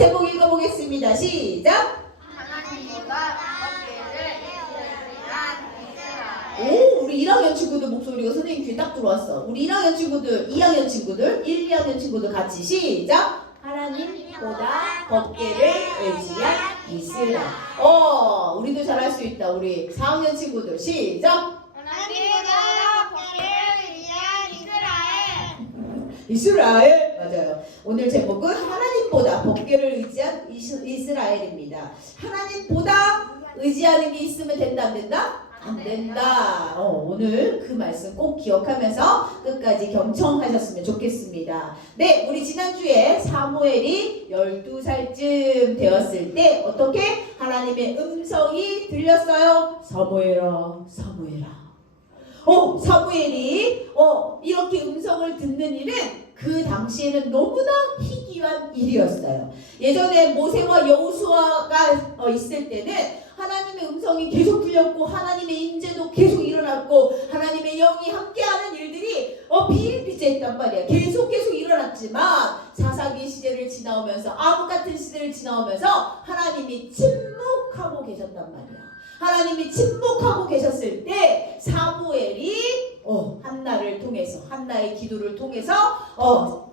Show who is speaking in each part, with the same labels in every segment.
Speaker 1: 제목 읽어보겠습니다. 시작. 오, 우리 1학년 친구들 목소리가 선생님 귀에 딱 들어왔어. 우리 1학년 친구들, 2학년 친구들, 1, 2학년 친구들 같이 시작. 하나님보다 법계를 의지한 이스라엘. 어, 우리도 잘할 수 있다. 우리 4학년 친구들 시작.
Speaker 2: 하나님보다 어깨를 위한 이스라엘
Speaker 1: 이스라엘. 오늘 제목은 하나님보다 법계를 의지한 이스- 이스라엘입니다. 하나님보다 의지하는 게 있으면 된다 안 된다? 안 된다. 어, 오늘 그 말씀 꼭 기억하면서 끝까지 경청하셨으면 좋겠습니다. 네, 우리 지난주에 사무엘이 12살쯤 되었을 때 어떻게 하나님의 음성이 들렸어요? 사무엘아, 사무엘아. 어, 사무엘이 어, 이렇게 음성을 듣는 일은 그 당시에는 너무나 희귀한 일이었어요. 예전에 모세와 여호수아가 어, 있을 때는 하나님의 음성이 계속 들렸고 하나님의 임재도 계속 일어났고 하나님의 영이 함께하는 일들이 어, 비일비재했단 말이야. 계속 계속 일어났지만 사사기 시대를 지나오면서 암흑 같은 시대를 지나오면서 하나님이 침묵하고 계셨단 말이야. 하나님이 침묵하고 계셨을 때 사무엘이 어, 한나를 통해서 한나의 기도를 통해서 어,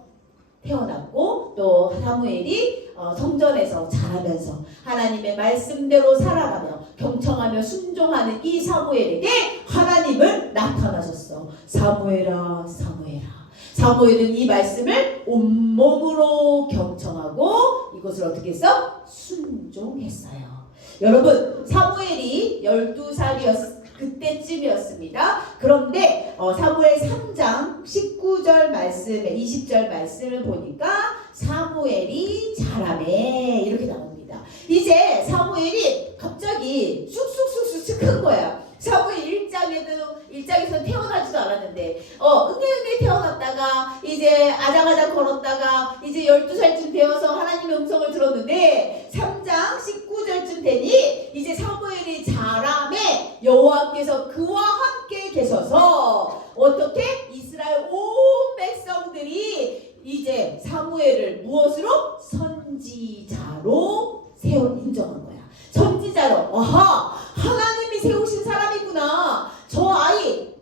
Speaker 1: 태어났고 또 사무엘이 어, 성전에서 자라면서 하나님의 말씀대로 살아가며 경청하며 순종하는 이 사무엘에게 하나님은 나타나셨어. 사무엘아, 사무엘아. 사무엘은 이 말씀을 온몸으로 경청하고 이것을 어떻게 했어? 순종했어요. 여러분, 사무엘이 12살이었 그때쯤이었습니다. 그런데 어, 사무엘 3장 19절 말씀에 20절 말씀을 보니까 사무엘이 자라매 이렇게 나옵니다. 이제 사무엘이 갑자기 쑥쑥쑥쑥 큰 거야. 사무엘 1장에도 1장에서 태어나지도 않았는데. 어 응애응애 태어났다가 이제 아장아장 걸었다가 이제 12살쯤 되어서 하나님의 음성을 들었는데 3장 19절쯤 되니 이제 사무엘이 자라매 여호와께서 그와 함께 계셔서 어떻게 이스라엘 온 백성들이 이제 사무엘을 무엇으로 선지자로 세워 인정한 거야. 선지자로 아하 하나님이 세우신 사람이구나. 저 아이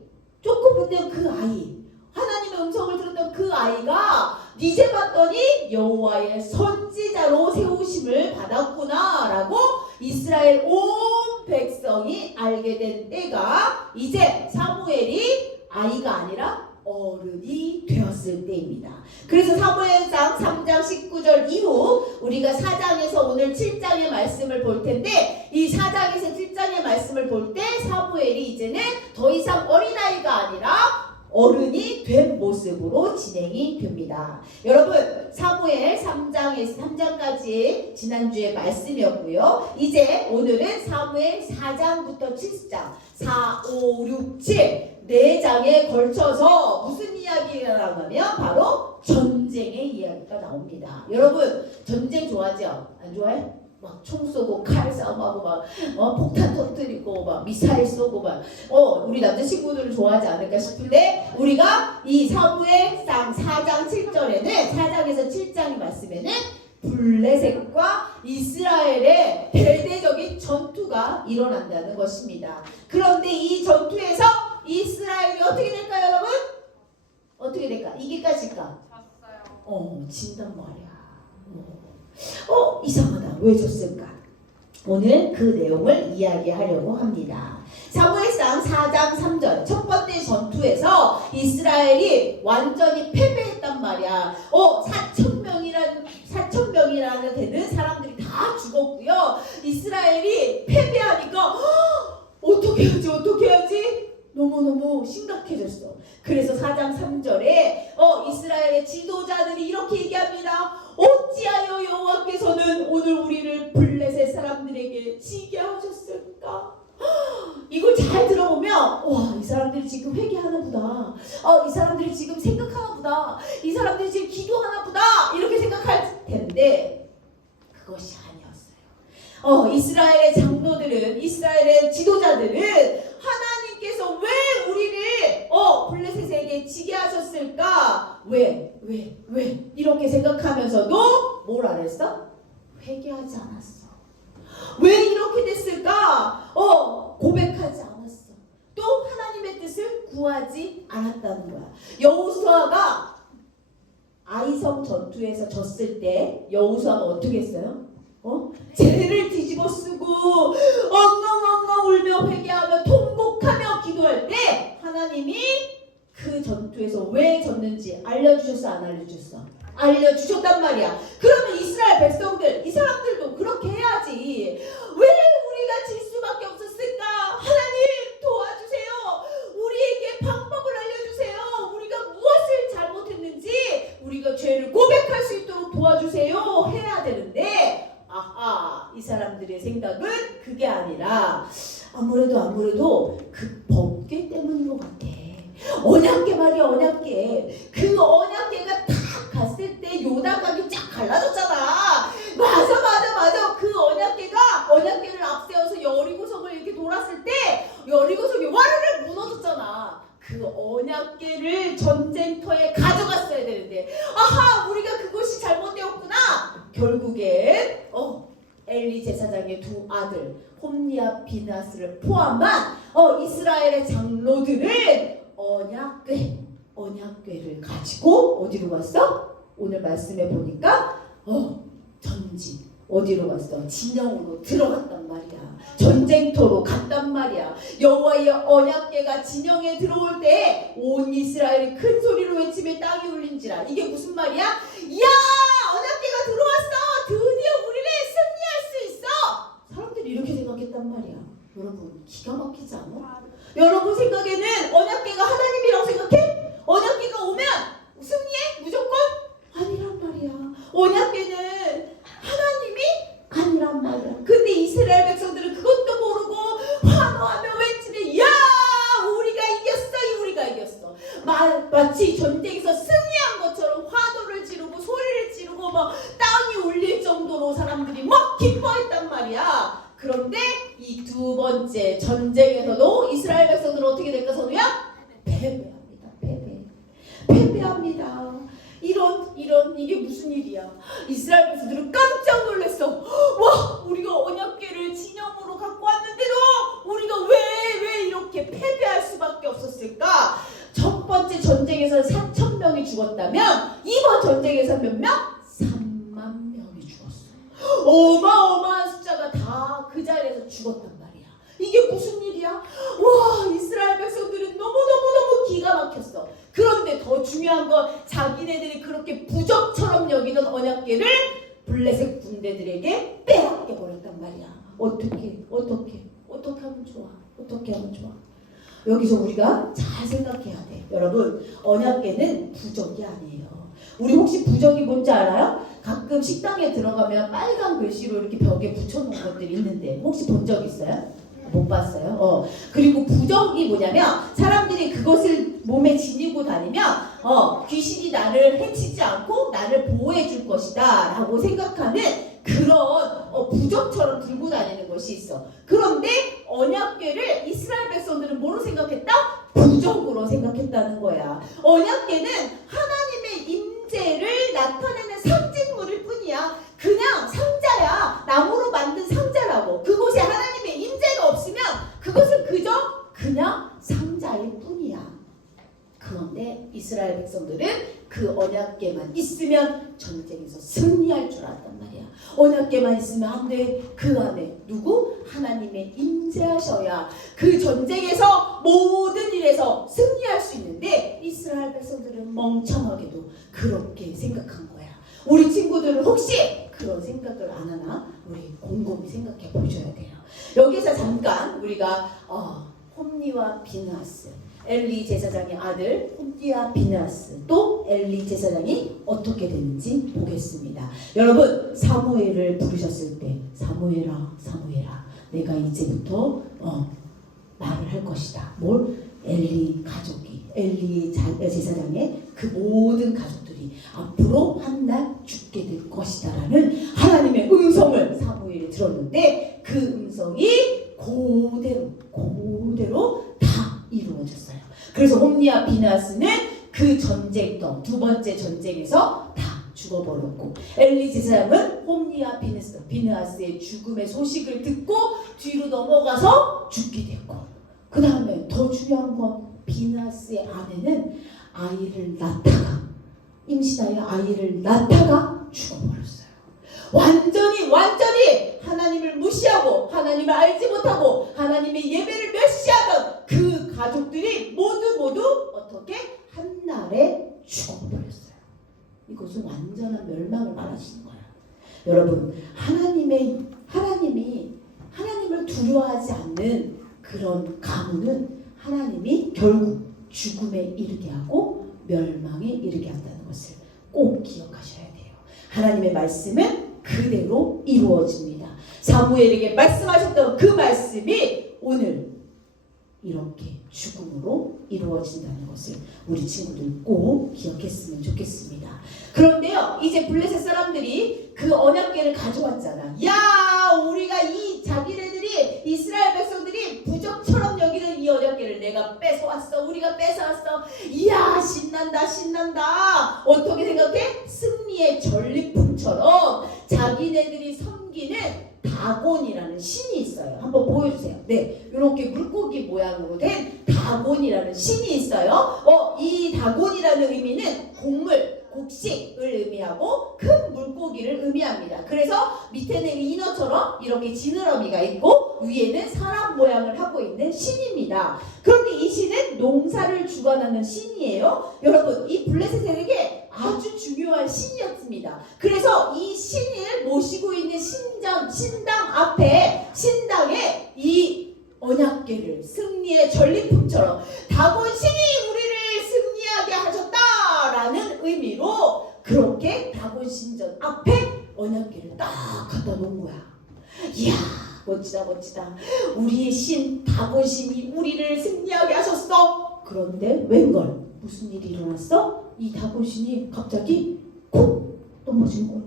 Speaker 1: 조금 문제는 그 아이 하나님의 음성을 들었던 그 아이가 이제 봤더니 여호와의 선지자로 세우심을 받았구나라고 이스라엘 온 백성이 알게 된 때가 이제 사무엘이 아이가 아니라 어른이 되었을 때입니다. 그래서 사무엘상 3장 19절 이후 우리가 4장에서 오늘 7장의 말씀을 볼 텐데 이 4장에서 7장의 말씀을 볼 때 사무엘이 이제는 더 이상 어린아이가 아니라 어른이 된 모습으로 진행이 됩니다. 여러분, 사무엘 3장에서 3장까지 지난주에 말씀이었고요. 이제 오늘은 사무엘 4장부터 7장, 4, 5, 6, 7, 네 장에 걸쳐서 무슨 이야기가 나오냐면 바로 전쟁의 이야기가 나옵니다. 여러분, 전쟁 좋아하죠? 안 좋아해? 막 총 쏘고 칼 싸움하고 막 어, 폭탄 터뜨리고 막 미사일 쏘고 막 어, 우리 남자친구들은 좋아하지 않을까 싶은데 우리가 이 사무엘상 4장 7절에는 4장에서 7장의 말씀에는 블레셋과 이스라엘의 대대적인 전투가 일어난다는 것입니다. 그런데 이 전투에서 이스라엘이 어떻게 될까요, 여러분? 어떻게 될까?
Speaker 2: 졌어요
Speaker 1: 어, 진단 말이야. 어, 어, 이상하다. 왜 졌을까? 오늘 그 내용을 이야기하려고 합니다. 사무엘상 4장 3절 첫 번째 전투에서 이스라엘이 완전히 패배했단 말이야. 어, 4천 명이라는 4천 명이라는 되는 사람들이 다 죽었고요. 이스라엘이 패배하니까 헉, 어떻게 하지? 어떻게 하지? 너무너무 심각해졌어. 그래서 4장 3절에 어, 이스라엘의 지도자들이 이렇게 얘기합니다. 어찌하여 여호와께서는 오늘 우리를 블레셋 사람들에게 지게 하셨을까? 헉, 이걸 잘 들어보면 와 이 사람들이 지금 회개하나 보다. 어, 이 사람들이 지금 생각하나 보다. 이 사람들이 지금 기도하나 보다. 이렇게 생각할 텐데 그것이 아니었어요. 어, 이스라엘의 장로들은 이스라엘의 지도자들은 하나 님께서 왜 우리를 어 블레셋에게 지게 하셨을까? 왜? 왜? 왜? 이렇게 생각하면서도 뭘 안 했어? 회개하지 않았어. 왜 이렇게 됐을까? 어, 고백하지 않았어. 또 하나님의 뜻을 구하지 않았다는 거야. 여호수아가 아이성 전투에서 졌을 때 여호수아가 어떻게 했어요? 어? 죄를 뒤집어 쓰고 엉엉엉엉 울며 회개하며 통곡 하며 기도할 때 하나님이 그 전투에서 왜 졌는지 알려주셨어 안 알려주셨어? 알려주셨단 말이야. 그러면 이스라엘 백성들 이 사람들도 그렇게 해야지. 왜 우리가 질 수밖에 없었을까? 하나님 도와주세요. 우리에게 방법을 알려주세요. 우리가 무엇을 잘못했는지 우리가 죄를 고백할 수 있도록 도와주세요. 해야 되는데 아하 이 사람들의 생각은 그게 아니라 아무래도 아무래도 그 번개 때문인 것 같아. 언약계 말이야 언약계. 그 언약계가 딱 갔을 때 요단강이 쫙 갈라졌잖아. 맞아 맞아 맞아. 그 언약계가 언약계를 앞세워서 여리고성을 이렇게 돌았을 때 여리고성이 와르르 무너졌잖아. 그 언약계를 전쟁터에 가져갔어야 되는데 아하 우리가 그것이 잘못되었구나. 결국엔 어 엘리 제사장의 두 아들 홈리아 비나스를 포함한 어 이스라엘의 장로들은 언약궤 언약궤를 가지고 어디로 갔어? 오늘 말씀해 보니까 어 전지 어디로 갔어? 진영으로 들어갔단 말이야. 전쟁터로 갔단 말이야. 여호와의 언약궤가 진영에 들어올 때 온 이스라엘이 큰 소리로 외치며 땅이 울린지라. 이게 무슨 말이야? 야 언약궤가 들어왔어 우리는 승리할 수 있어. 사람 생각했단 말이야. 여러분 기가 막히지 않아? 여러분 생각에는 언약궤가 하나님이라고 생각해? 언약궤가 오면 승리해? 무조건? 아니란 말이야. 언약궤는 하나님이 아니란 말이야. 근데 이스라엘 백성들은 그것도 모르고 환호하며 외치는 야 우리가 이겼어 우리가 이겼어. 마, 마치 전쟁에서 승리한 것처럼 화도를 지르고 소리를 지르고 막 땅이 울릴 정도로 사람들이 막 기뻐했단 말이야. 그런데 이 두 번째 전쟁에서도 이스라엘 백성들은 어떻게 될까 선우야? 패배합니다. 패배. 패배합니다. 이런 이런 이게 무슨 일이야? 이스라엘 백성들은 깜짝 놀랐어. 와, 우리가 언약궤를 진영으로 갖고 왔는데도 우리가 왜 왜 이렇게 패배할 수밖에 없었을까? 첫 번째 전쟁에서 4천 명이 죽었다면 이번 전쟁에서 몇 명? 3만 명이 죽었어. 어마어마한 숫자가 다 그 자리에서 죽었단 말이야. 이게 무슨 일이야? 와, 이스라엘 백성들은 너무너무너무 기가 막혔어. 그런데 더 중요한 건 자기네들이 그렇게 부적처럼 여기던 언약궤를 블레셋 군대들에게 빼앗겨 버렸단 말이야. 어떻게, 어떻게, 어떻게 하면 좋아? 어떻게 하면 좋아? 여기서 우리가 잘 생각해야 돼. 여러분, 언약궤는 부적이 아니에요. 우리 혹시 부적이 뭔지 알아요? 가끔 식당에 들어가면 빨간 글씨로 이렇게 벽에 붙여놓은 것들이 있는데 혹시 본 적 있어요? 못 봤어요. 어. 그리고 부적이 뭐냐면 사람들이 그것을 몸에 지니고 다니면 어, 귀신이 나를 해치지 않고 나를 보호해 줄 것이다 라고 생각하는 그런 어, 부적처럼 들고 다니는 것이 있어. 그런데 언약궤를 이스라엘 백성들은 뭐로 생각했다? 부적으로 생각했다는 거야. 언약궤는 하나 알았단 말이야. 언약궤만 있으면 안 돼. 그 안에 누구? 하나님의 임재하셔야 그 전쟁에서 모든 일에서 승리할 수 있는데 이스라엘 백성들은 멍청하게도 그렇게 생각한 거야. 우리 친구들은 혹시 그런 생각을 안 하나? 우리 곰곰이 생각해 보셔야 돼요. 여기서 잠깐 우리가 어, 홈리와 비나스 엘리 제사장의 아들 홈리와 비나스 또 엘리 제사장이 어떻게 되는지 보겠습니다. 여러분 사무엘을 부르셨을 때 사무엘아 사무엘아 내가 이제부터 어, 말을 할 것이다. 뭘 엘리 가족이 엘리 자- 제사장의 그 모든 가족들이 앞으로 한 날 죽게 될 것이다라는 하나님의 음성을 사무엘이 들었는데 그 음성이 그대로 그대로 다 이루어졌어요. 그래서 홈리아 비나스는 그 전쟁터 두 번째 전쟁에서 다 죽어버렸고 엘리 제사장은 홈리와 비느스, 비느하스의 죽음의 소식을 듣고 뒤로 넘어가서 죽게 됐고 그 다음에 더 중요한 건 비느하스의 아내는 아이를 낳다가 임신하여 아이를 낳다가 죽어버렸어요. 완전히 완전히 하나님을 무시하고 하나님을 알지 못하고 하나님의 예배를 멸시하던 그 가족들이 모두 모두 어떻게 한날에 죽어버렸어요. 이것은 완전한 멸망을 말하시는 거예요. 여러분 하나님의 하나님이 하나님을 두려워하지 않는 그런 가문은 하나님이 결국 죽음에 이르게 하고 멸망에 이르게 한다는 것을 꼭 기억하셔야 돼요. 하나님의 말씀은 그대로 이루어집니다. 사무엘에게 말씀하셨던 그 말씀이 오늘 이렇게 죽음으로 이루어진다는 것을 우리 친구들 꼭 기억했으면 좋겠습니다. 그런데요, 이제 블레셋 사람들이 그 언약궤를 가져왔잖아. 야, 우리가 이 자기네들이 이스라엘 백성들이 부적처럼 여기는 이 언약궤를 내가 뺏어왔어. 우리가 뺏어왔어. 이야, 신난다, 신난다. 어떻게 생각해? 승리의 전리품처럼 자기네들이 섬기는 다곤이라는 신이 있어요. 한번 보여주세요. 네, 이렇게 물고기 모양으로 된 다곤이라는 신이 있어요. 어, 이 다곤이라는 의미는 곡물, 곡식을 의미하고 큰 물고기를 의미합니다. 그래서 밑에는 인어처럼 이렇게 지느러미가 있고 위에는 사람 모양을 하고 있는 신입니다. 그런데 이 신은 농사를 주관하는 신이에요. 여러분, 이 블레셋에게 아주 중요한 신이었습니다. 그래서 이 신을 모시고 있는 신장, 신당 앞에 신당에 이 언약궤를 승리의 전리품처럼 다곤 신이 우리를 승리하게 하셨다라는 의미로 그렇게 다곤 신전 앞에 언약궤를 딱 갖다 놓은 거야. 이야 멋지다 멋지다. 우리의 신 다곤 신이 우리를 승리하게 하셨어. 그런데 웬걸 무슨 일이 일어났어? 이 다곤 신이 갑자기 콕 넘어진 거야.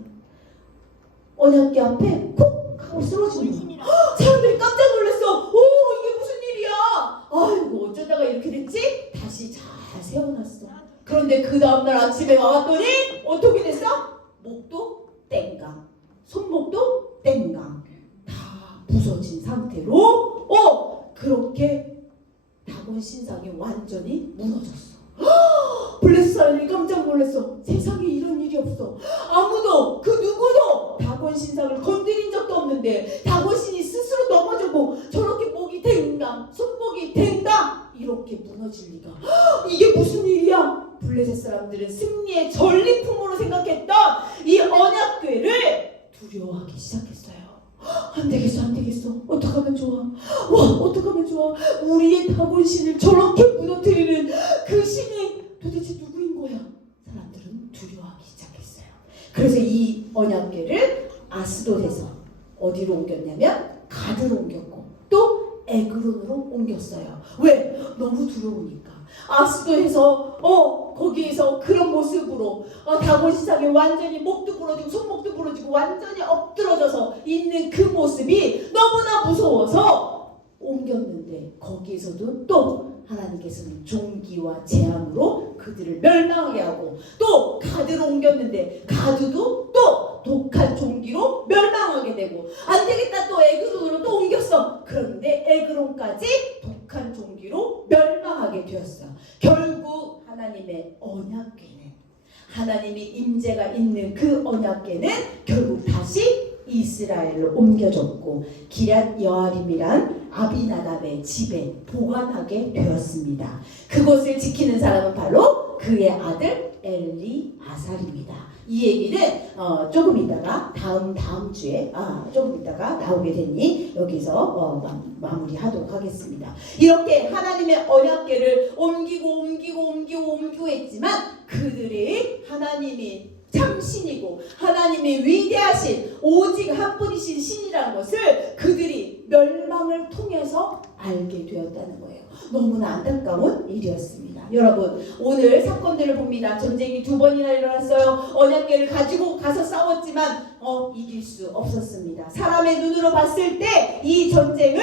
Speaker 1: 언약궤 앞에 콕 하고 쓰러진 거야. 사람들이 깜짝 놀랐어. 오 이게 무슨 일이야? 아이고 어쩌다가 이렇게 됐지? 다시 잘 세워놨어. 그런데 그 다음날 아침에 와봤더니 어떻게 됐어? 목도 땡강, 손목도 땡강, 다 부서진 상태로 어 그렇게 다곤 신상이 완전히 무너졌어. 블레스 사람이 깜짝 놀랐어. 세상에 이런 일이 없어. 아무도 그 누구도 다곤 신상을 건드린 적도 없는데 다곤 신이 스스로 넘어지고 저렇게 목이 댕강, 손목이 댕강 이렇게 무너질 리가. 이게 무슨 일이야? 블레셋 사람들은 승리의 전리품으로 생각했던 이 언약궤를 두려워하기 시작했어요. 안 되겠어, 안 되겠어. 어떡하면 좋아? 와, 어떡하면 좋아? 우리의 다곤 신을 저렇게 무너뜨리는 그 신이 도대체 누구인 거야? 사람들은 두려워하기 시작했어요. 그래서 이 언약궤를 아스돗에서 어디로 옮겼냐면 가드로 옮겼고 또 에그론으로 옮겼어요. 왜? 너무 두려우니까. 아스돗에서 어 거기에서 그런 모습으로 어, 다곤 시상에 완전히 목도 부러지고 손목도 부러지고 완전히 엎드러져서 있는 그 모습이 너무나 무서워서 옮겼는데 거기에서도 또 하나님께서는 종기와 재앙으로 그들을 멸망하게 하고 또 가드로 옮겼는데 가드도 또 독한 종기로 멸망하게 되고 안 되겠다 또 에그론으로 또 옮겼어. 그런데 에그론까지 독한 종기로 멸망하게 되었어요 결국 하나님의 언약궤는 하나님이 임재가 있는 그 언약궤는 결국 다시 이스라엘로 옮겨졌고 기랏 여아림이란 아비나답의 집에 보관하게 되었습니다. 그것을 지키는 사람은 바로 그의 아들 엘리 아살입니다. 이 얘기는 어, 조금 있다가 다음 다음 주에 아 조금 있다가 나오게 되니 여기서 어, 마, 마무리하도록 하겠습니다. 이렇게 하나님의 언약궤를 옮기고 옮기고 옮기고 옮기고 했지만 그들이 하나님이 참신이고 하나님의 위대하신 오직 한 분이신 신이라는 것을 그들이 멸망을 통해서 알게 되었다는 거예요. 너무나 안타까운 일이었습니다. 여러분 오늘 사건들을 봅니다. 전쟁이 두 번이나 일어났어요. 언약궤를 가지고 가서 싸웠지만 어, 이길 수 없었습니다. 사람의 눈으로 봤을 때 이 전쟁은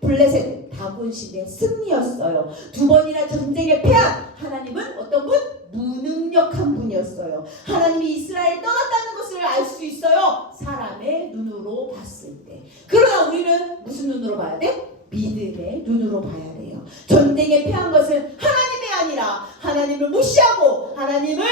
Speaker 1: 블레셋 다곤신의 승리였어요. 두 번이나 전쟁에 패한 하나님은 어떤 분? 무능 력한 분이었어요. 하나님이 이스라엘 떠났다는 것을 알 수 있어요. 사람의 눈으로 봤을 때. 그러나 우리는 무슨 눈으로 봐야 돼? 믿음의 눈으로 봐야 돼요. 전쟁에 패한 것은 하나님이 아니라 하나님을 무시하고 하나님을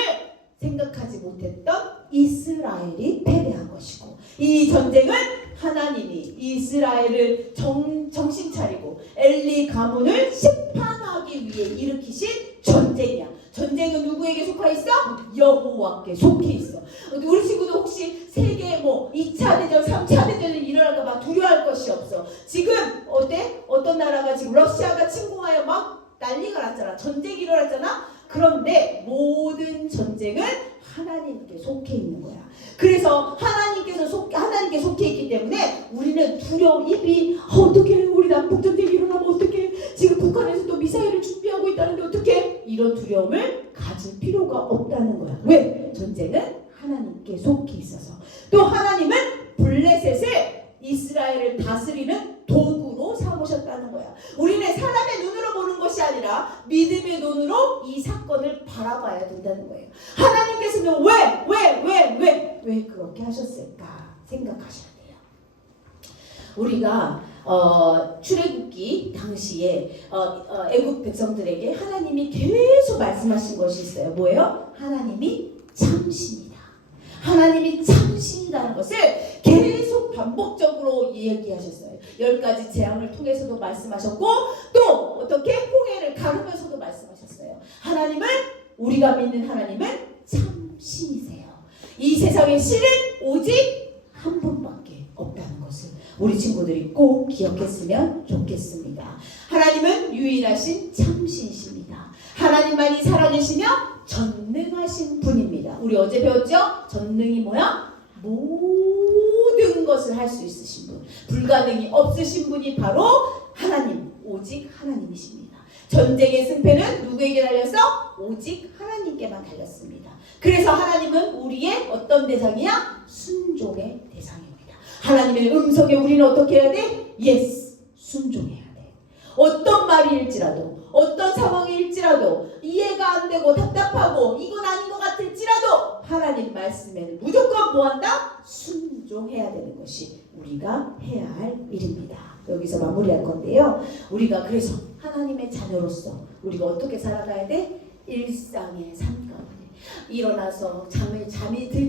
Speaker 1: 생각하지 못했던 이스라엘이 패배한 것이고 이 전쟁은 하나님이 이스라엘을 정, 정신 차리고 엘리 가문을 심판하기 위해 일으키신 전쟁이야. 전쟁은 누구에게 속해 있어? 여호와께 속해 있어. 우리 친구도 혹시 세계 뭐 2차 대전, 3차 대전이 일어날까 봐 두려워할 것이 없어. 지금 어때? 어떤 나라가 지금 러시아가 침공하여 막 난리가 났잖아. 전쟁이 일어났잖아. 그런데 모든 전쟁은 하나님께 속해 있는 거야. 그래서 하나님께서 속 하나님께 속해 있기 때문에 우리는 두려움 입이 어떻게 우리 남북 전쟁이 일어나면 어떻게 지금 북한에서 또 미사일을 준비하고 있다는데 어떻게 이런 두려움을 가질 필요가 없다는 거야. 왜? 전쟁은 하나님께 속해 있어서 또 하나님은 블레셋을 이스라엘을 다스리는 도구로 삼으셨다는 거야. 우리는 사람의 눈으로 보는 것이 아니라 믿음의 눈으로 이 사건을 바라봐야 된다는 거예요. 하나님께서는 왜, 왜, 왜, 왜, 왜 그렇게 하셨을까 생각하셔야 돼요. 우리가 어, 출애굽기 당시에 어, 어, 애굽 백성들에게 하나님이 계속 말씀하신 것이 있어요. 뭐예요? 하나님이 참신이다. 하나님이 참신이라는 것을 계속 반복적으로 얘기하셨어요. 열 가지 재앙을 통해서도 말씀하셨고 또 어떻게 홍해를 가르면서도 말씀하셨어요. 하나님은 우리가 믿는 하나님은 참신이세요. 이 세상의 신은 오직 한 분밖에 우리 친구들이 꼭 기억했으면 좋겠습니다. 하나님은 유일하신 참신이십니다. 하나님만이 살아계시며 전능하신 분입니다. 우리 어제 배웠죠? 전능이 뭐야? 모든 것을 할 수 있으신 분. 불가능이 없으신 분이 바로 하나님, 오직 하나님이십니다. 전쟁의 승패는 누구에게 달렸어? 오직 하나님께만 달렸습니다. 그래서 하나님은 우리의 어떤 대상이야? 순종의 대상입니다. 하나님의 음성에 우리는 어떻게 해야 돼? 예스, 순종해야 돼. 어떤 말일지라도, 어떤 상황일지라도, 이해가 안 되고 답답하고, 이건 아닌 것 같을지라도, 하나님 말씀에는 무조건 뭐 한다? 순종해야 되는 것이 우리가 해야 할 일입니다. 여기서 마무리할 건데요. 우리가 그래서 하나님의 자녀로서 우리가 어떻게 살아가야 돼? 일상의 삶 가운데 일어나서 잠을 잠이 들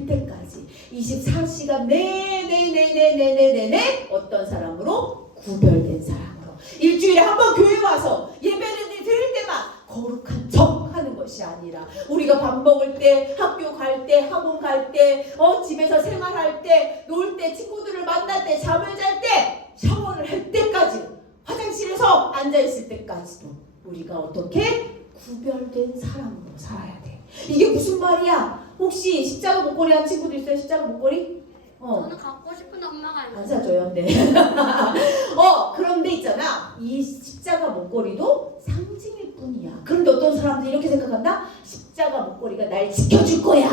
Speaker 1: 24시간 내내내내내내내 어떤 사람으로 구별된 사람으로 일주일에 한 번 교회 와서 예배를 드릴 때만 거룩한 척 하는 것이 아니라 우리가 밥 먹을 때 학교 갈 때 학원 갈때 어, 집에서 생활할 때 놀 때 친구들을 만날 때 잠을 잘 때 샤워를 할 때까지 화장실에서 앉아 있을 때까지도 우리가 어떻게 구별된 사람으로 살아야 돼. 이게 무슨 말이야? 혹시 십자가 목걸이 한 친구도 있어요? 십자가 목걸이? 어.
Speaker 2: 저는 갖고 싶은데 엄마가 안
Speaker 1: 안 사줘요. 네. 어, 그런데 있잖아. 이 십자가 목걸이도 상징일 뿐이야. 그런데 어떤 사람들이 이렇게 생각한다? 십자가 목걸이가 날 지켜줄 거야.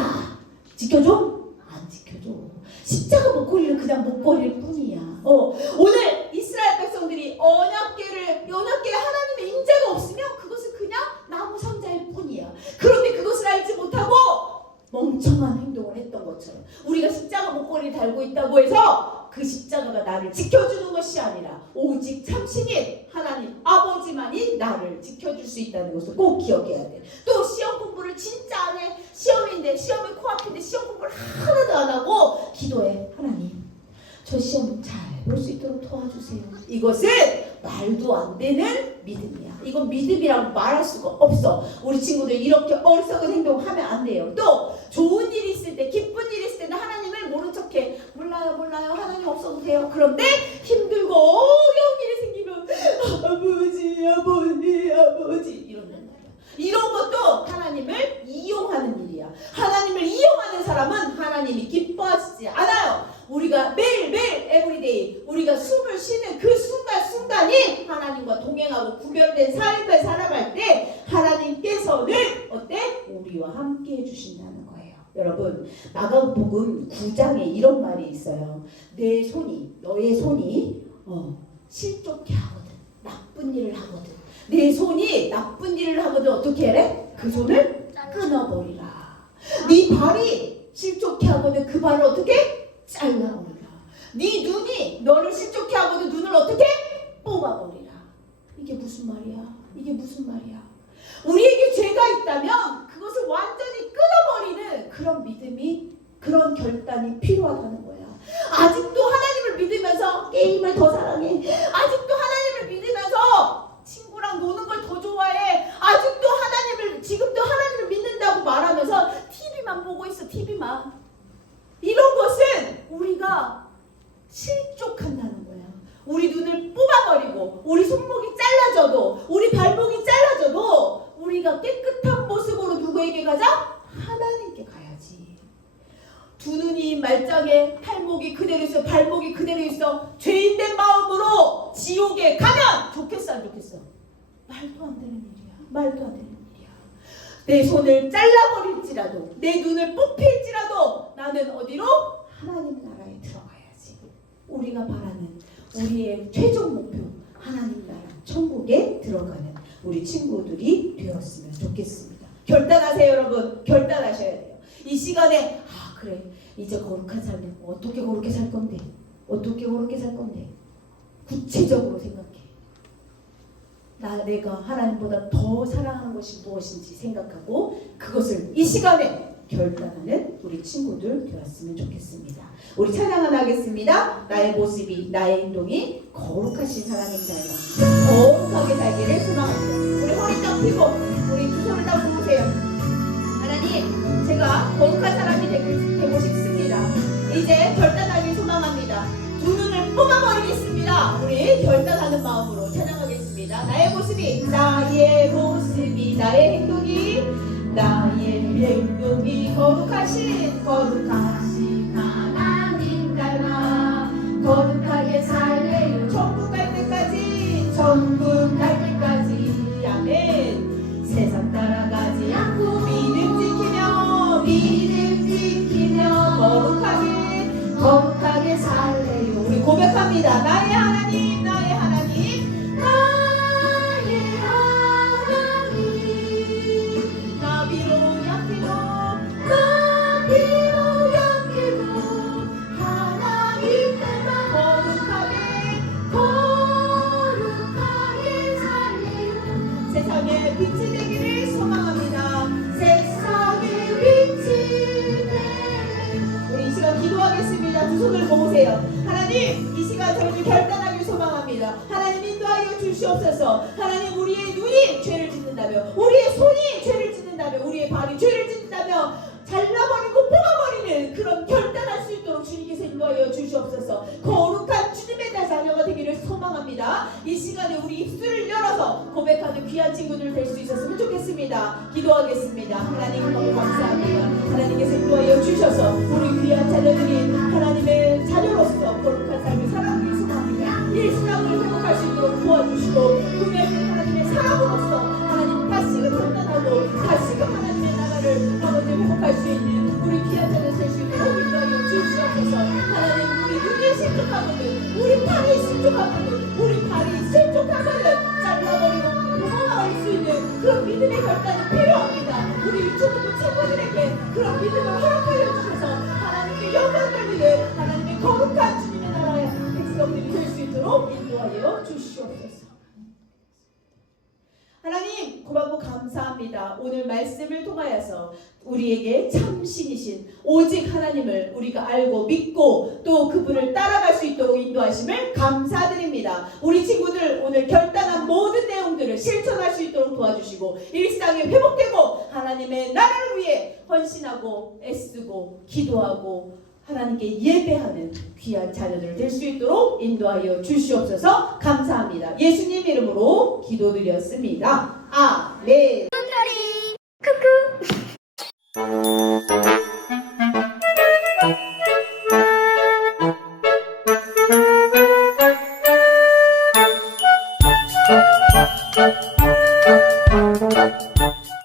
Speaker 1: 지켜줘? 안 지켜줘. 십자가 목걸이는 그냥 목걸이일 뿐이야. 어, 오늘 이스라엘 백성들이 언약계를, 언약계에 하나님의 인자가 없으면 그것은 그냥 나무 상자일 뿐이야. 그런데 그것을 알지 못하고 멍청한 행동을 했던 것처럼 우리가 십자가 목걸이 달고 있다고 해서 그 십자가가 나를 지켜주는 것이 아니라 오직 참신인 하나님 아버 지켜줄 수 있다는 것을 꼭 기억해야 돼. 또 시험 공부를 진짜 안 해. 시험인데 시험이 코앞인데 시험 공부를 하나도 안 하고 기도해. 하나님 저 시험 잘 볼 수 있도록 도와주세요. 이것은 말도 안 되는 믿음이야. 이건 믿음이라고 말할 수가 없어. 우리 친구들 이렇게 어리석은 행동하면 안 돼요. 또 좋은 일이 있을 때, 기쁜 일이 있을 때는 하나님을 모른 척해. 몰라요, 몰라요. 하나님 없어도 돼요. 그런데 힘들고 어려운 일이 생기면 아버지, 아버지, 아버지 이런단 말이야. 이런 것도 하나님을 이용하는 일이야. 하나님을 이용하는 사람은 하나님이 기뻐하시지 않아요. 우리가 매일매일 에브리데이 우리가 숨을 쉬는 그 순간 순간이 하나님과 동행하고 구별된 삶을 살아갈 때 하나님께서는 어때? 우리와 함께 해주신다는 거예요. 여러분 마가복음 9장에 이런 말이 있어요. 내 손이 너의 손이 어, 실족해 하거든. 나쁜 일을 하거든. 내 손이 나쁜 일을 하거든 어떻게 해? 그 손을 끊어버리라. 네 발이 실족해 하거든 그 발을 어떻게 잘라버리라. 네 눈이 너를 실족해 하거든 눈을 어떻게 뽑아버리라. 이게 무슨 말이야? 이게 무슨 말이야? 우리에게 죄가 있다면 그것을 완전히 끊어버리는 그런 믿음이 그런 결단이 필요하다는 거야. 아직도 하나님을 믿으면서 게임을 더 사랑해. 아직도 하나님을 믿으면서 친구랑 노는 걸 더 좋아해. 아직도 하나님을 지금도 하나님을 믿는다고 말하면서 TV만 보고 있어. TV만. 이런 것은 우리가 실족한다는 거야. 우리 눈을 뽑아버리고 우리 손목이 잘라져도 우리 발목이 잘라져도 우리가 깨끗한 모습으로 누구에게 가자? 가야지. 두 눈이 말짱해 팔목이 그대로 있어 발목이 그대로 있어 죄인된 마음으로 지옥에 가면 좋겠어 안 좋겠어? 말도 안 되는 일이야. 말도 안 되는 일이야. 내 손을 잘라버릴지라도 내 눈을 뽑힐지라도 나는 어디로? 하나님 나라에 들어가야지. 우리가 바라는 우리의 최종 목표 하나님 나라 천국에 들어가는 우리 친구들이 되었으면 좋겠습니다. 결단하세요 여러분. 결단하셔야 돼요. 이 시간에 아 그래 이제 거룩한 삶을 어떻게 거룩하게 살 건데 어떻게 거룩하게 살 건데 구체적으로 생각해. 나 내가 하나님보다 더 사랑하는 것이 무엇인지 생각하고 그것을 이 시간에 결단하는 우리 친구들 되었으면 좋겠습니다. 우리 찬양 하나 하겠습니다. 나의 모습이 나의 행동이 거룩하신 하나님이다. 거룩하게 살기를 소망합니다. 우리 허리 딱 펴고 우리 두 손을 딱 모으세요. 하나님 제가 거룩한 사람이 되고, 싶습니다. 이제 결단하길 소망합니다. 두 눈을 뽑아버리겠습니다. 우리 결단하는 마음으로 찬양하겠습니다. 나의 모습이 나의 모습이 나의 행동이 나의 행동이 거룩하신 거룩하 고 귀한 친구들 될 수 있었으면 좋겠습니다. 기도하겠습니다. 하나님 너무 감사합니다. 하나님께서 인도하여 주셔서 우리 귀한 자녀들이 하나님의 자녀로서 거룩한 삶을 살아가길 소망합니다. 일상을 회복할 수 있도록 도와주시고 구매하신 하나님의 사람으로서 하나님 다시금 결단하고 다시금 하나님의 나라를 아버지 회복할 수 있는 하나님 고맙고 감사합니다. 오늘 말씀을 통하여서 우리에게 참 신이신 오직 하나님을 우리가 알고 믿고 또 그분을 따라갈 수 있도록 인도하심을 감사드립니다. 우리 친구들 오늘 결단한 모든 내용들을 실천할 수 있도록 도와주시고 일상에 회복되고 하나님의 나라를 위해 헌신하고 애쓰고 기도하고 하나님께 예배하는 귀한 자녀들 될 수 있도록 인도하여 주시옵소서 감사합니다. 예수님 이름으로 기도드렸습니다. 아멘. 쿠쿠.